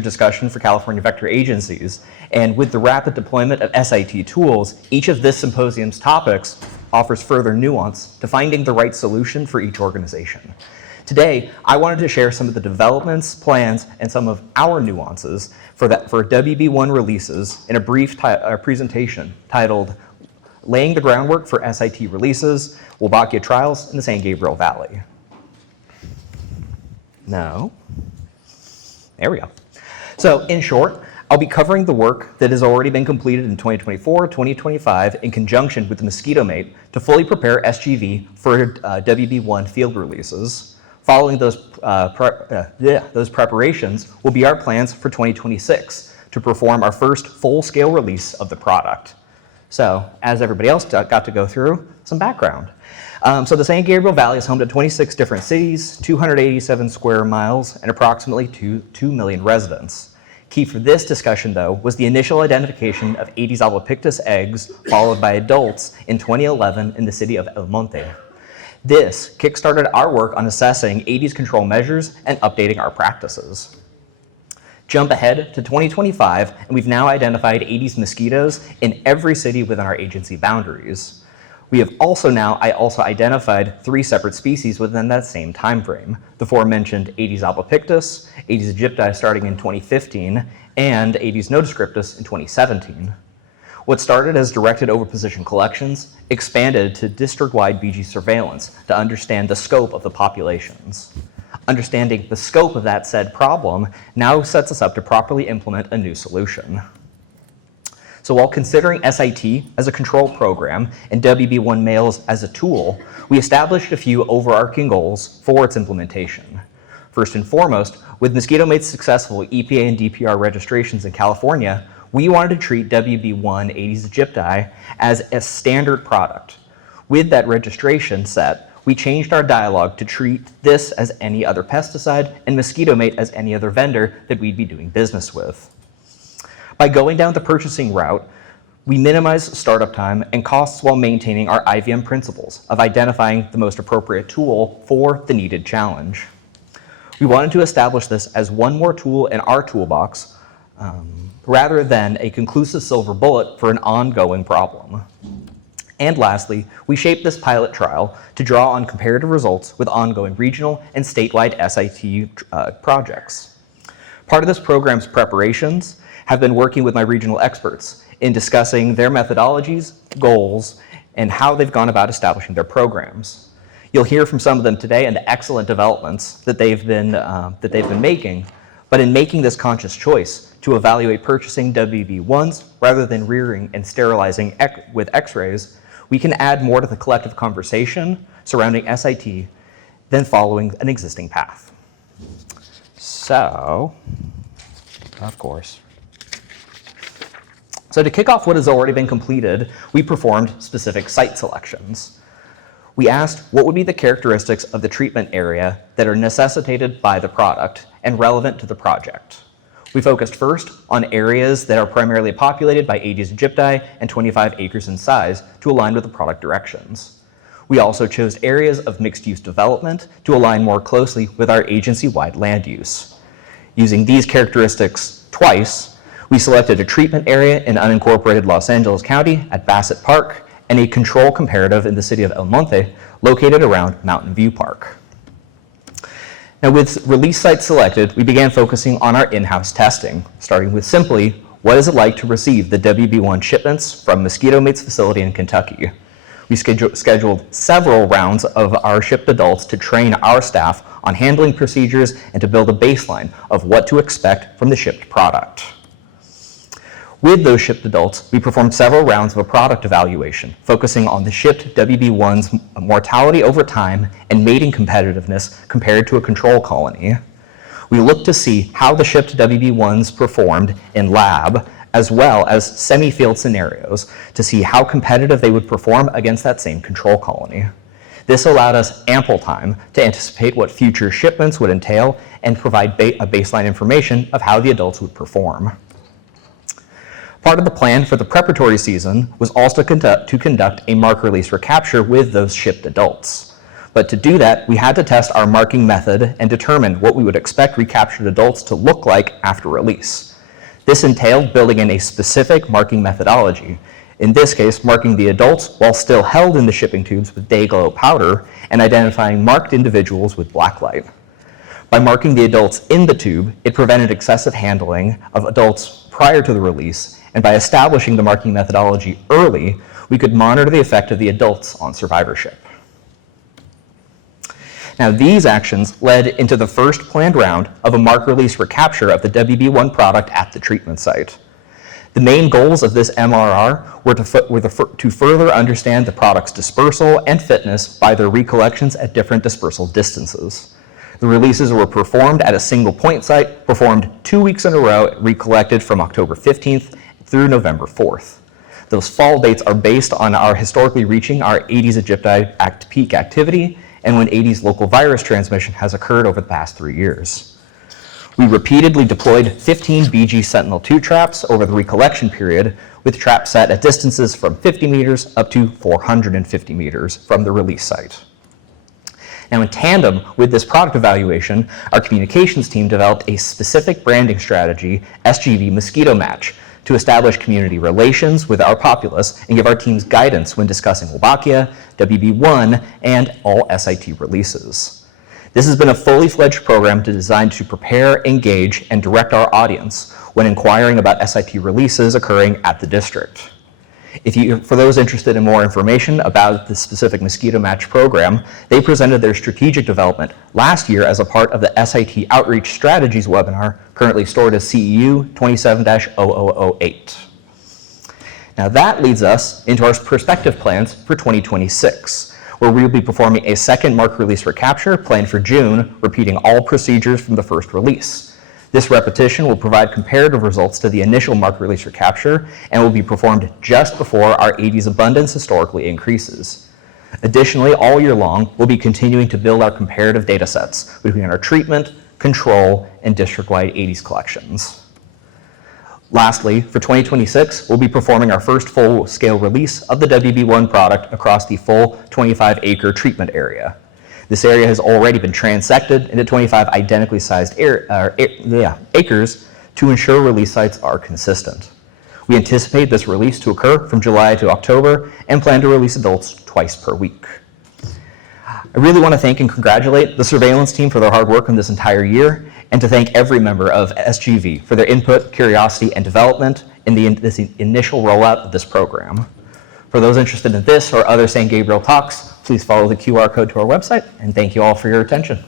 discussion for California vector agencies, and with the rapid deployment of SIT tools, each of this symposium's topics offers further nuance to finding the right solution for each organization. Today, I wanted to share some of the developments, plans, and some of our nuances for WB1 releases in a brief presentation titled Laying the Groundwork for SIT Releases, Wolbachia Trials in the San Gabriel Valley. There we go. So in short, I'll be covering the work that has already been completed in 2024, 2025 in conjunction with the Mosquito-Mate to fully prepare SGV for WB1 field releases. Following those preparations will be our plans for 2026 to perform our first full-scale release of the product. So as everybody else got to go through, some background. So the San Gabriel Valley is home to 26 different cities, 287 square miles, and approximately 2 million residents. Key for this discussion, though, was the initial identification of Aedes albopictus eggs, followed by adults in 2011 in the city of El Monte. This kickstarted our work on assessing Aedes control measures and updating our practices. Jump ahead to 2025, and we've now identified Aedes mosquitoes in every city within our agency boundaries. We have also identified 3 separate species within that same time frame. The aforementioned Aedes albopictus, Aedes aegypti starting in 2015, and Aedes nondescriptus in 2017. What started as directed oviposition collections expanded to district-wide BG surveillance to understand the scope of the populations. Understanding the scope of that said problem now sets us up to properly implement a new solution. So while considering SIT as a control program and WB1 males as a tool, we established a few overarching goals for its implementation. First and foremost, with Mosquito-Mate's successful EPA and DPR registrations in California, we wanted to treat WB1 Aedes aegypti as a standard product. With that registration set, we changed our dialogue to treat this as any other pesticide and Mosquito-Mate as any other vendor that we'd be doing business with. By going down the purchasing route, we minimize startup time and costs while maintaining our IVM principles of identifying the most appropriate tool for the needed challenge. We wanted to establish this as one more tool in our toolbox rather than a conclusive silver bullet for an ongoing problem. And lastly, we shaped this pilot trial to draw on comparative results with ongoing regional and statewide SIT projects. Part of this program's preparations have been working with my regional experts in discussing their methodologies, goals, and how they've gone about establishing their programs. You'll hear from some of them today and the excellent developments that they've been making, but in making this conscious choice to evaluate purchasing WB1s rather than rearing and sterilizing with X-rays, we can add more to the collective conversation surrounding SIT than following an existing path. So, of course. So to kick off what has already been completed, we performed specific site selections. We asked what would be the characteristics of the treatment area that are necessitated by the product and relevant to the project. We focused first on areas that are primarily populated by Aedes aegypti and 25 acres in size to align with the product directions. We also chose areas of mixed-use development to align more closely with our agency-wide land use. Using these characteristics twice, we selected a treatment area in unincorporated Los Angeles County at Bassett Park and a control comparative in the city of El Monte located around Mountain View Park. Now with release sites selected, we began focusing on our in-house testing, starting with simply, what is it like to receive the WB1 shipments from Mosquito-Mate's facility in Kentucky? We scheduled several rounds of our shipped adults to train our staff on handling procedures and to build a baseline of what to expect from the shipped product. With those shipped adults, we performed several rounds of a product evaluation, focusing on the shipped WB1's mortality over time and mating competitiveness compared to a control colony. We looked to see how the shipped WB1s performed in lab, as well as semi-field scenarios, to see how competitive they would perform against that same control colony. This allowed us ample time to anticipate what future shipments would entail and provide a baseline information of how the adults would perform. Part of the plan for the preparatory season was also to conduct a mark release recapture with those shipped adults. But to do that, we had to test our marking method and determine what we would expect recaptured adults to look like after release. This entailed building in a specific marking methodology, in this case, marking the adults while still held in the shipping tubes with day glow powder and identifying marked individuals with black light. By marking the adults in the tube, it prevented excessive handling of adults prior to the release, and by establishing the marking methodology early, we could monitor the effect of the adults on survivorship. Now, these actions led into the first planned round of a mark release recapture of the WB1 product at the treatment site. The main goals of this MRR were to further understand the product's dispersal and fitness by their recollections at different dispersal distances. The releases were performed at a single point site, performed 2 weeks in a row, recollected from October 15th through November 4th. Those fall dates are based on our historically reaching our Aedes aegypti peak activity and when Aedes local virus transmission has occurred over the past 3 years. We repeatedly deployed 15 BG Sentinel-2 traps over the recollection period, with traps set at distances from 50 meters up to 450 meters from the release site. Now, in tandem with this product evaluation, our communications team developed a specific branding strategy, SGV Mosquito Match, to establish community relations with our populace and give our teams guidance when discussing Wolbachia, WB1, and all SIT releases. This has been a fully fledged program designed to prepare, engage, and direct our audience when inquiring about SIT releases occurring at the district. For those interested in more information about the specific Mosquito Match program, they presented their strategic development last year as a part of the SIT Outreach Strategies webinar, currently stored as CEU 27-0008. Now that leads us into our prospective plans for 2026. Where we will be performing a second mark release recapture planned for June, repeating all procedures from the first release. This repetition will provide comparative results to the initial mark release recapture and will be performed just before our Aedes abundance historically increases. Additionally, all year long, we'll be continuing to build our comparative data sets between our treatment, control, and district-wide Aedes collections. Lastly, for 2026, we'll be performing our first full-scale release of the WB1 product across the full 25-acre treatment area. This area has already been transected into 25 identically sized acres to ensure release sites are consistent. We anticipate this release to occur from July to October and plan to release adults twice per week. I really want to thank and congratulate the surveillance team for their hard work on this entire year, and to thank every member of SGV for their input, curiosity, and development in this initial rollout of this program. For those interested in this or other San Gabriel talks, please follow the QR code to our website, and thank you all for your attention.